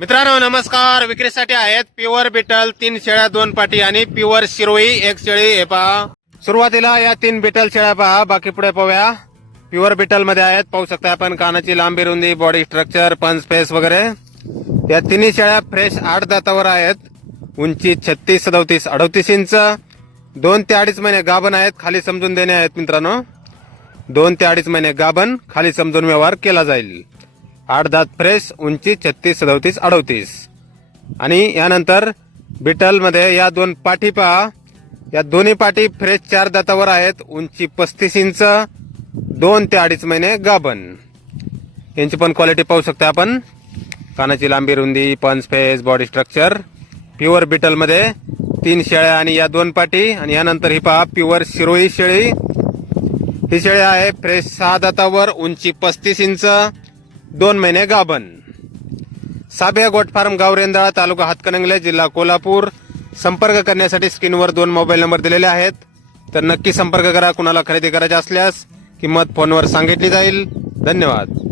मित्रांनो नमस्कार. विक्रीसाठी आहेत प्युअर बिटल तीन शेळ्या दोन पाटी आणि प्युअर शिरोई एक शेळी. हे पहा. सुरुवातीला या तीन बिटल शेळ्या पहा. बाकी पुढे पाहूया. प्युअर बिटलमध्ये आहेत. पाहू शकता आपण कानाची लांबी रुंदी बॉडी स्ट्रक्चर पंच फेस वगैरे. या तिन्ही शेळ्या फ्रेश आठ दातावर आहेत. उंची छत्तीस सदोतीस अडोतीस इंच. दोन ते अडीच महिने गाभण आहेत. खाली समजून देणे आहेत मित्रांनो. दोन ते अडीच महिने गाभण खाली समजून व्यवहार केला जाईल. आठ दात फ्रेश उंची छत्तीस सदोतीस अडोतीस. आणि यानंतर बिटलमध्ये या दोन पाठी पहा. या दोन्ही पाठी फ्रेश चार दातावर आहेत. उंची पस्तीस इंच दोन ते अडीच महिने गाभण. यांची पण क्वालिटी पाहू शकता आपण. कानाची लांबी रुंदी punch face body structure pure बिटलमध्ये तीन शेळ्या आणि या दोन पाटी आणि यानंतर ही पहा प्युअर शिरोई शेळी. ही शेळी आहे फ्रेश सहा दातावर उंची पस्तीस इंच. दोन महिने गाभण. साबिया गोट फार्म गावरेंदा तालुका हातकणंगले जिल्हा कोल्हापूर. संपर्क करण्यासाठी स्क्रीनवर दोन मोबाईल नंबर दिलेले आहेत. तर नक्की संपर्क करा कुणाला खरेदी करायचे असल्यास किंमत फोनवर सांगितली जाईल. धन्यवाद.